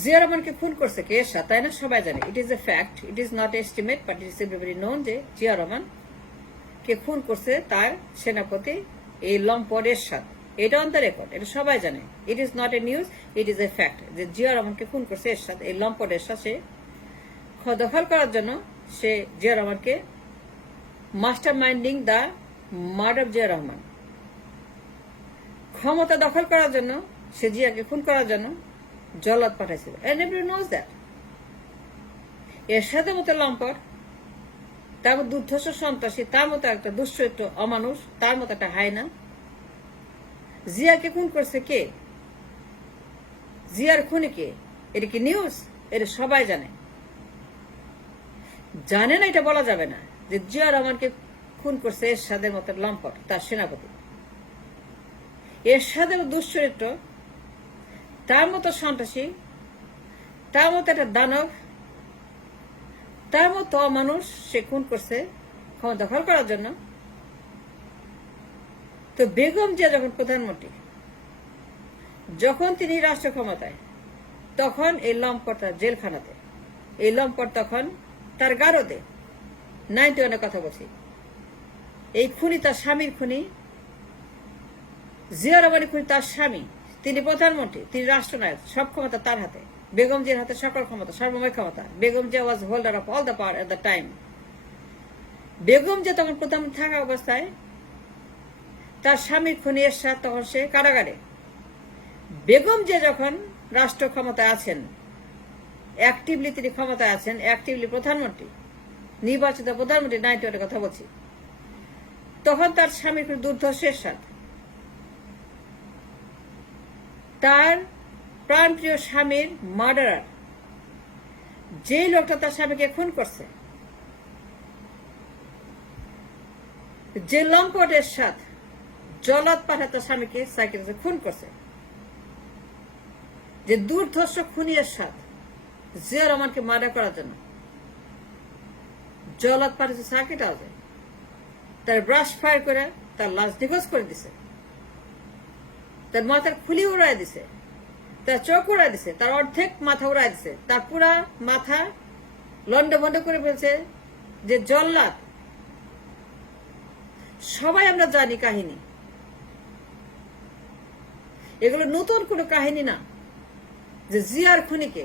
জিয়া রহমানকে খুন করছে কে? এরশাদ, তাই না? সবাই জানে, it is a fact, it is not estimate, but it is everybody known যে জিয়া রহমান কে খুন করছে তার সেনাপতি এই লম্পট এরশাদ। এটা অন দ্য রেকর্ড, এটা সবাই জানে। It is not a news, it is a fact যে জিয়া রহমানকে খুন করছে এরশাদ, এই লম্পট এরশাদ। সে দখল করার জন্য সে জিয়া রহমানকে masterminding the murder of Zia Rahman, ক্ষমতা দখল করার জন্য সে জিয়াকে খুন করার জন্য জল্লাদ পাঠাইছিল। And everybody knows that. এরশাদের মতো লম্পট, তার মতো দুর্ধর্ষ সন্ত্রাসী, তার মতো একটা দুশ্চরিত্র অমানুষ, তার মতো একটা হায়না জিয়াকে খুন করছে কে? জিয়ার খুনি কে? এটা কি নিউজ? এটা সবাই জানে। জানে না এটা বলা যাবে না যে জিয়া রহমানকে খুন করছে এরশাদের মতো লম্পট, তার সেনাপতি। এরশাদের দুশ্চরিত্র, তার মতো সন্ত্রাসী, তার মতো একটা দানব, তার মতো অমানুষ সে খুন করছে ক্ষমতা দখল করার জন্য। তো বেগম জিয়া যখন প্রধানমন্ত্রী, যখন তিনি রাষ্ট্র ক্ষমতায়, তখন এই লম্পট তার জেলখানাতে, এই লম্পট তখন তার গারদে। 91-এর কথা বলছি। এই খুনি তার স্বামীর খুনি, জিয়া রহমানের খুনি তার স্বামী। তিনি প্রধানমন্ত্রী, তিনি রাষ্ট্রনায়ক, সব ক্ষমতা তার হাতে। বেগম জিয়ার হাতে সকল ক্ষমতা, সর্বময় ক্ষমতা। Begum Zia was holder of all the power at the time. Begum Zia তখন প্রধানমন্ত্রী থাকা অবস্থায় তার স্বামীর খুনি এরশাদ তখন সে কারাগারে। বেগম জিয়া যখন রাষ্ট্র ক্ষমতায় আছেন, অ্যাক্টিভলি তিনি ক্ষমতায় আছেন, অ্যাক্টিভলি প্রধানমন্ত্রী, নির্বাচিত প্রধানমন্ত্রী, 91-এর কথা বলছি, তখন তার স্বামীর খুনি দুর্ধর্ষ এরশাদ, তার প্রাণপ্রিয় স্বামীর মার্ডারার, যে লোকটা তার স্বামীকে খুন করছে, যে লম্পট এরশাদ জল্লাদ পাঠায় তার স্বামীকে সাইকেলে খুন করছে, যে দুর্ধর্ষ খুনি এরশাদ জিয়া রহমানকে মার্ডার করার জন্য জল্লাদ পাঠাচ্ছে সার্কিট হাউসে, তার ব্রাশ ফায়ার করে তার লাশ নিখোঁজ করে দিছে, তার মাথার খুলি উড়াই দিছে, তার চোখ উড়াই দিছে, তার অর্ধেক মাথা উড়াই দিছে, তার পুরা মাথা লন্ডভন্ড করে ফেলছে যে জল্লাদ। সবাই আমরা জানি কাহিনী, এগুলো নতুন কোনো কাহিনী না। যে জিয়ার খুনিকে,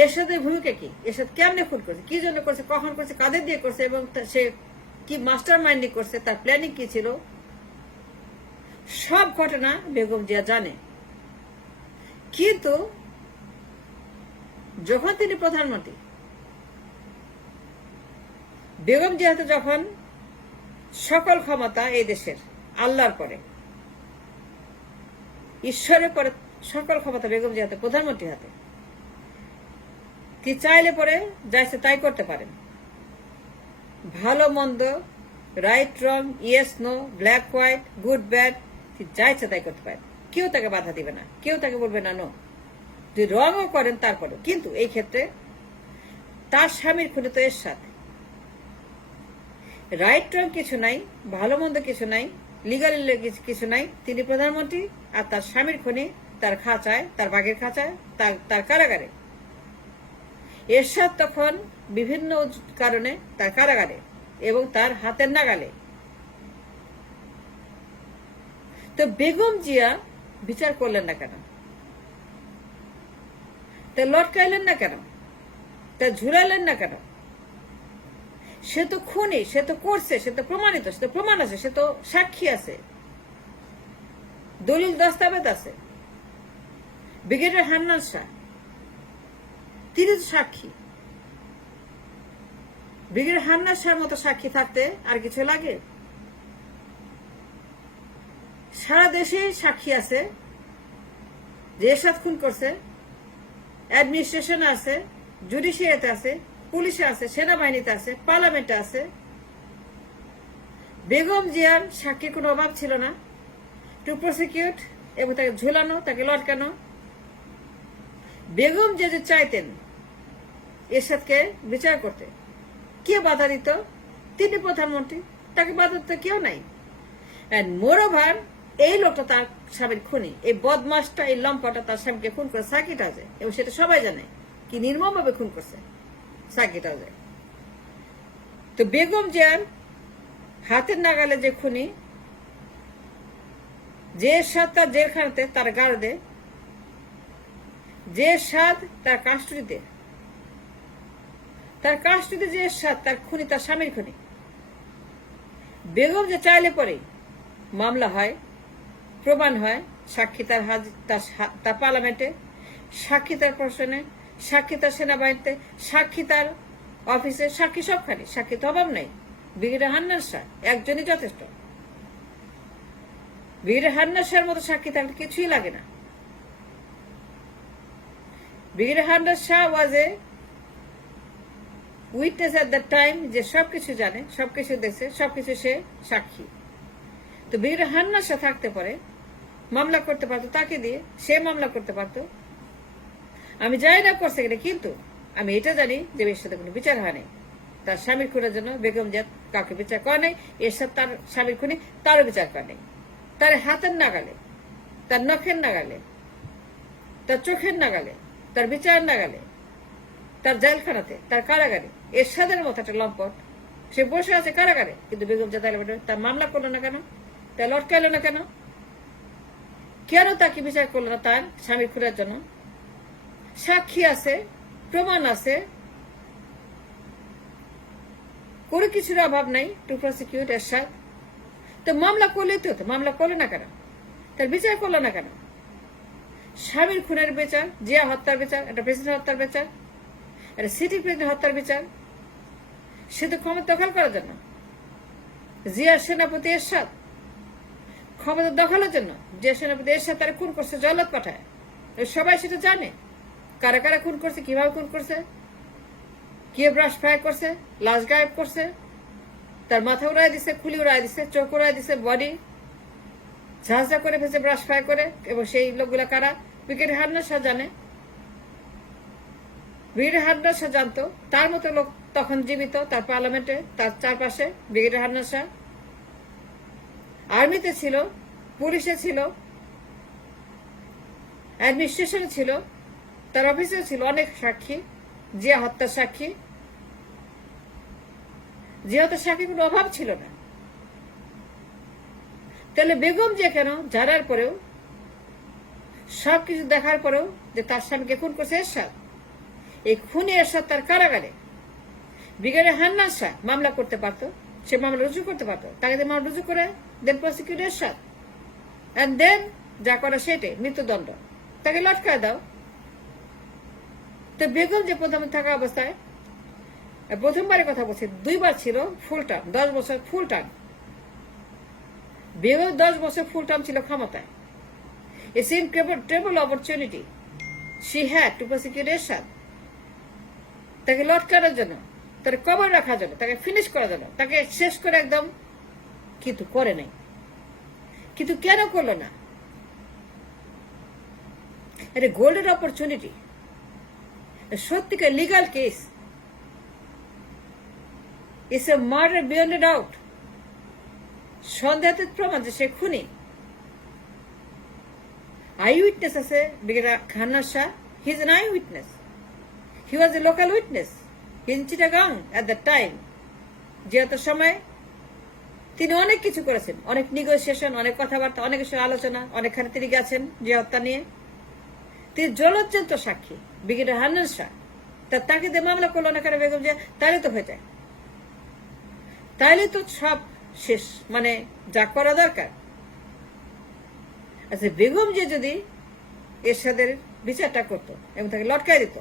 এরশাদের ভূমিকা কি, এরশাদ কেমনে খুন করছে, কি জন্য করছে, কখন করছে, কাদের দিয়ে করছে, এবং সে কি মাস্টার মাইন্ডিং করছে, তার প্ল্যানিং কি ছিল, সব ঘটনা বেগম জিয়া জানে। কিন্তু যখন তিনি প্রধানমন্ত্রী, বেগম জিয়াতে যখন সকল ক্ষমতা এই দেশের আল্লাহর পরে, ঈশ্বরের পরে সকল ক্ষমতা বেগম জিয়াতে, প্রধানমন্ত্রীর হাতে, কি চাইলে পরে যাইছে তাই করতে পারেন। ভালো মন্দ, right wrong, yes no, black white, good bad, যাইছে তাই করতে পারেন। কেউ তাকে বাধা দিবে না, কেউ তাকে বলবে না নো। যদি রঙও করেন তারপরে। কিন্তু এই ক্ষেত্রে তার স্বামীর খুনি তো এরশাদ। রাইট রং কিছু নাই, ভালো মন্দ কিছু নাই, লিগাল কিছু নাই। তিনি প্রধানমন্ত্রী, আর তার স্বামীর খুনি তার খাঁচায়, তার বাঘের খাঁচায়, তার কারাগারে। এরশাদ তখন বিভিন্ন কারণে তার কারাগারে এবং তার হাতের নাগালে। তো বেগম জিয়া বিচার করলেন না কেন? তা লটকাইলেন না কেন? তা ঝুলাইলেন না কেন? সে তো খুনি, সে তো করছে, সে তো প্রমাণিত, সে তো প্রমাণ আছে, সে তো সাক্ষী আছে, দলিল দস্তাবেজ আছে। ব্রিগেডিয়ার হান্নান শাহ, তিনি তো সাক্ষী। ব্রিগেডিয়ার হান্নান শাহর মতো সাক্ষী থাকতে আর কিছু লাগে? সারা দেশে সাক্ষী আছে যে এরশাদ খুন করছে, অ্যাডমিনিস্ট্রেশন আছে, জুডিশিয়ারিতে আছে, পুলিশে আছে, সেনাবাহিনীতে আছে, পার্লামেন্টে আছে। বেগম জিয়ার সাক্ষীর কোনো অভাব ছিল না টু প্রসিকিউট এবং তাকে ঝুলানো, তাকে লটকানো। বেগম জিয়া যে চাইতেন এরশাদকে বিচার করতে, কে বাধা দিত? তিনি প্রধানমন্ত্রী, তাকে বাধা দিতে কেউ নাই। অ্যান্ড মোর ওভার এই লোকটা স্বামীর খুনি। এই বদমাসটা, এই লম্পটা তার স্বামীকে খুন করে সার্কিট হাউসে, এবং সেটা সবাই জানে কি নির্মম ভাবে খুন করছে সার্কিট হাউসে। তো বেগম জিয়ার হাতের নাগালে যে খুনি, যে সাত তার জেলখানাতে, তার গার্ডে, যে সাত তার কাস্টডিতে, যে সাত তার খুনি, তার স্বামীর খুনি। বেগম যে চাইলে পরে মামলা হয়, প্রমাণ হয়, সাক্ষী তার পার্লামেন্টে, সাক্ষী তার প্রশাসনে, সাক্ষী তার সেনাবাহিনীতে, সাক্ষী তার অফিসে, সাক্ষী সবখানে, সাক্ষী তো অভাব নাই। ব্রিগেডিয়ার হান্নান শাহ একজনই যথেষ্ট। ব্রিগেডিয়ার হান্নান শাহের মতো সাক্ষী থাকলে কিছুই লাগে না। Brigadier Hannan Shah was A witness at the time, যে সবকিছু জানে, সবকিছু দেখছে, সবকিছু সে সাক্ষী। তো ব্রিগেডিয়ার হান্নান শাহ থাকতে পারে, মামলা করতে পারতো তাকে দিয়ে, সে মামলা করতে পারতো। আমি জানি না করছে কিনা, কিন্তু আমি এটা জানি যে এর সাথে কোনো বিচার হয়নি। তার স্বামীর খুনের জন্য বেগম জিয়া কাউকে বিচার করে নাই, এর সাথে তার স্বামীর খুনি তারও বিচার করে নাই। তার হাতের নাগালে, তার নখের নাগালে, তার চোখের নাগালে, তার বিচার নাগালে, তার জেলখানাতে, তার কারাগারে এরশাদের মতো একটা লম্পট সে বসে আছে কারাগারে, কিন্তু বেগম জিয়া তার মামলা করলো না কেন? তাই লটকাইলো না কেন? কেন তাকে বিচার করলো না তার স্বামীর খুনের জন্য? সাক্ষী আছে, প্রমাণ আছে, কোনো কিছুর অভাব নাই টু প্রসিকিউট এরশাদ। তো মামলা করলেই তো হতো, মামলা করলো না কেন? তার বিচার করলো না কেন? স্বামীর খুনের বিচার, জিয়া হত্যার বিচার, একটা প্রেসিডেন্ট হত্যার বিচার, একটা সিটি প্রেসিডেন্ট হত্যার বিচার, সে তো ক্ষমতা দখল করার জন্য। জিয়া সেনাপতি এরশাদ ক্ষমতা দখলের জন্য, জিয়া সেনাপতি এরশাদ তারা খুন করছে, জল্লাদ পাঠায়। সবাই সেটা জানে কারা কারা খুন করছে, কিভাবে খুন করছে, কে ব্রাশ ফায়ার করছে, লাশ গায়েব করছে, তার মাথা উড়াই দিছে, খুলি উড়াই দিছে, চোখ উড়াই দিছে, বডি ঝাঁঝা করে ফেলছে ব্রাশ ফায়ার করে। এবং সেই লোকগুলা কারা? ব্রিগেডিয়ার হান্নান শাহ জানে, ব্রিগেডিয়ার হান্নান শাহ জানতো। তার মতো লোক তখন জীবিত তার পার্লামেন্টে, তার চারপাশে। ব্রিগেডিয়ার হান্নান শাহ আর্মিতে ছিল, পুলিশে ছিল, অ্যাডমিনিস্ট্রেশনে ছিল, তার অফিসেও ছিল অনেক সাক্ষী, জিয়া হত্যার সাক্ষী। জিয়া হত্যার সাক্ষী কোনো অভাব ছিল না। তাহলে বেগম জিয়া কেন জানার পরেও, সবকিছু দেখার পরেও যে তার স্বামীকে খুন করছে এরশাদ, এই খুনি এরশাদ তার কারাগারে, ব্রিগেডিয়ার হান্নান শাহ মামলা করতে পারতো, সে মামলা রুজু করতে পারতো, তাকে মামলা রুজু করে দেন প্রসিকিউট এরশাদ, এন্ড দেন যা করা সেটাই মৃত্যুদণ্ড, তাকে লটকায় দাও। তো বেগম যে প্রধানমন্ত্রী থাকা অবস্থায়, প্রথমবারের কথা বলছি, 2 বার ছিল ফুল টার্ম, 10 বছর ফুল টার্ম। বেগম 10 বছর ফুল টার্ম ছিল ক্ষমতায়। It's incredible opportunity she had to prosecute এরশাদ, তাকে লটকানোর জন্য, তাকে কবর রাখার জন্য, তাকে ফিনিশ করার জন্য, তাকে শেষ করে একদম, কিন্তু করে নাই। কিন্তু কেন করলো না? এটা গোল্ডেন অপরচুনিটি, সত্যিকার legal case, it's a murder beyond a doubt. সন্দেহাতীত প্রমাণ যে সে খুনি। আই উইটনেস আছে brigadier Hannan Shah, he is an eye witness, he was a local witness in Chittagong at the time. যেহেতু সময় তিনি অনেক কিছু করেছেন, অনেক নেগোসিয়েশন, অনেক কথাবার্তা, অনেক কিছু আলোচনা, অনেকখানে তিনি গেছেন যে হত্যা নিয়ে। তিনি জলজ্জন্ত সাক্ষী ব্রিগেডিয়ার হান্নান শাহ। তাকে দিয়ে মামলা করলো না কেন বেগম জিয়া? তাহলে তো হয়ে যায়, তাইলে তো সব শেষ, মানে যা করা দরকার। আচ্ছা, বেগম জিয়া যদি এরশাদের বিচারটা করতো এবং তাকে লটকাই দিত,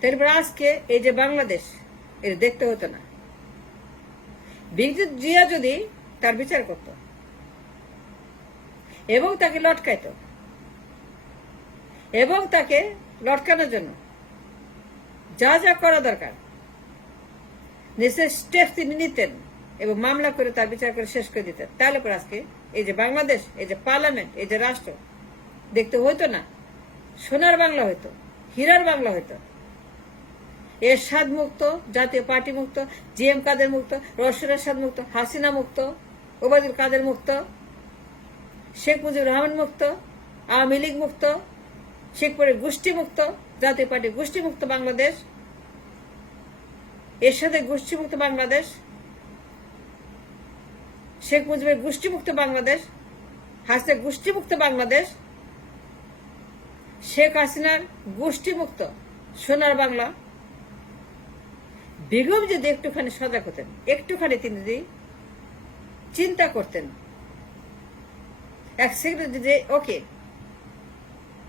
তারপর আজকে এই যে বাংলাদেশ, এটা দেখতে হতো না। বেগম জিয়া যদি তার বিচার করত এবং তাকে লটকাইত, এবং তাকে লটকানোর জন্য যা যা করা দরকার নিজের স্টেপ তিনি নিতেন এবং মামলা করে তার বিচার করে শেষ করে দিতেন, তাহলে পরে আজকে এই যে বাংলাদেশ, এই যে পার্লামেন্ট, এই যে রাষ্ট্র দেখতে হইতো না, সোনার বাংলা হইতো, হীরার বাংলা হইতো। এরশাদ মুক্ত, জাতীয় পার্টি মুক্ত, জিএম কাদের মুক্ত, রশিদ এরশাদ মুক্ত, হাসিনা মুক্ত, ওবায়দুল কাদের মুক্ত, শেখ মুজিবুর রহমান মুক্ত, আওয়ামী লীগ মুক্ত, শেখ পরে গোষ্ঠী মুক্ত, জাতীয় পার্টি গোষ্ঠী মুক্ত বাংলাদেশ, এর সাথে গোষ্ঠী মুক্ত বাংলাদেশ, শেখ মুজিবের গোষ্ঠী মুক্ত বাংলাদেশ, হাসিনা গোষ্ঠী মুক্ত বাংলাদেশ, শেখ হাসিনার গোষ্ঠী মুক্ত সোনার বাংলা। বেগম যদি একটুখানি সজাগ হতেন, একটুখানি তিনি যদি চিন্তা করতেন, এক সেকেন্ড যে ওকে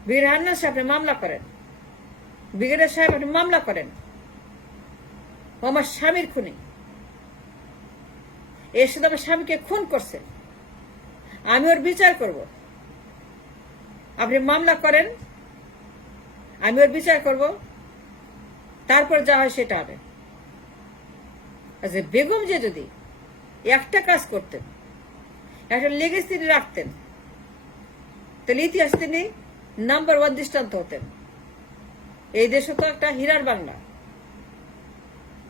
বীর হান্নান সাহেব আপনি মামলা করেন, ব্রিগেডিয়ার সাহেব আপনি মামলা করেন, ও আমার স্বামীর খুনি, এর সাথে আমার স্বামীকে খুন করছে, আমি ওর বিচার করব, আপনি মামলা করেন, আমি ওর বিচার করব, তারপর যা হয় সেটা হবে। আচ্ছা, বেগম যে যদি একটা কাজ করতেন, একটা লেগেসি তিনি রাখতেন, তাহলে ইতিহাস তিনি নাম্বার 1 দৃষ্টান্ত হতেন। এই দেশে তো একটা হীরার বাংলা,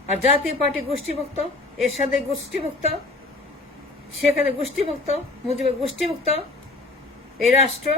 আর জাতীয় পার্টি গোষ্ঠীমুক্ত, এর সাথে গোষ্ঠীমুক্ত, সেখানে গোষ্ঠীমুক্ত, মুজিবের গোষ্ঠীমুক্ত এই রাষ্ট্র।